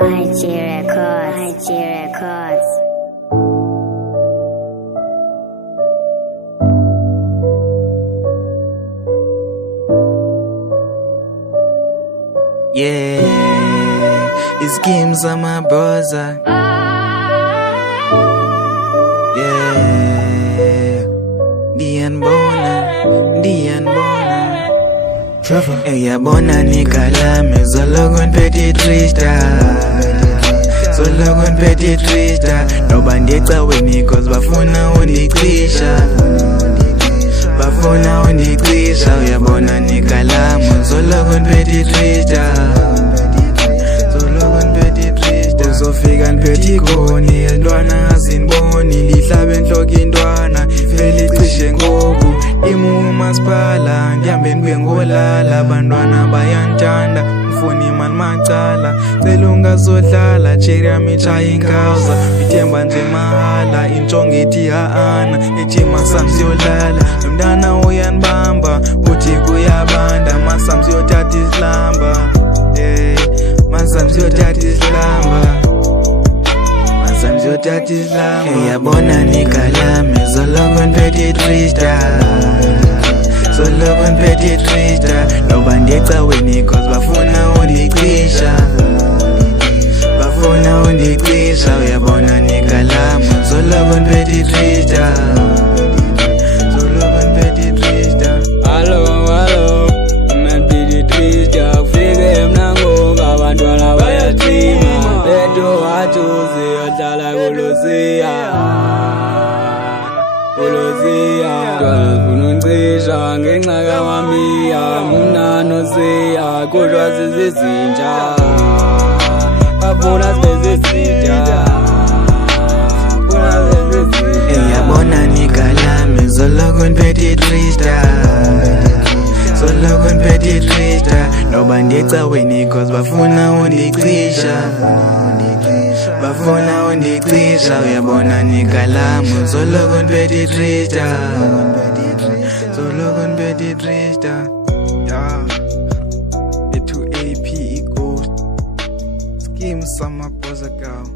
YG Records, YG Records. Yeah, it's games on my brother. Yeah, Dian Bona. Trevor. Eya bona nikalame zologon petit trista. Zologon petit trista. Nobody caweni cause bafuna undikrisha. Bafuna undikrisha. Eya bona nikalame zologon petit trista. Zologon petit trista. Uzofika niphethi khoni intwana aziniboni lihlabe enhloko intwana vele cishe ngoku imu masipala ndihambe ndibuye ngolala abantwana bayantanda mfuni imali macala cela ungazodlala cherry yami itshaya inkawuza ithemba nje mahala intsongo ithi ha-ana ethi masam siyolala nomntana uyanibamba uthi kuyabanda masam siyothatha isilamba masam siyothatha isilamba Eyabona nikalame zologon petit trista. Zologon petit trista. Nobody caweni cause bafuna undikrisha. Bafuna undikrisha. Eyabona nikalame zologon petit trista. Zologon petit trista. Hello, petit trista. Kufike mnangoka abantwana bayathima bethu wathuzi yodlala kulosiya funa uncisha ngenxa kamamiya umnano siya kodwa sizizintsha bafuna sibezizintsha Eyabona nikalame zologon petit trista. Zologon petit trista. Nobody caweni cause bafuna undikrisha. Bafuna undikrisha. Uyabona nikalame zologon petit trista. Zologon petit trista. Yeah, the 2AP equals schemes sama posa girl.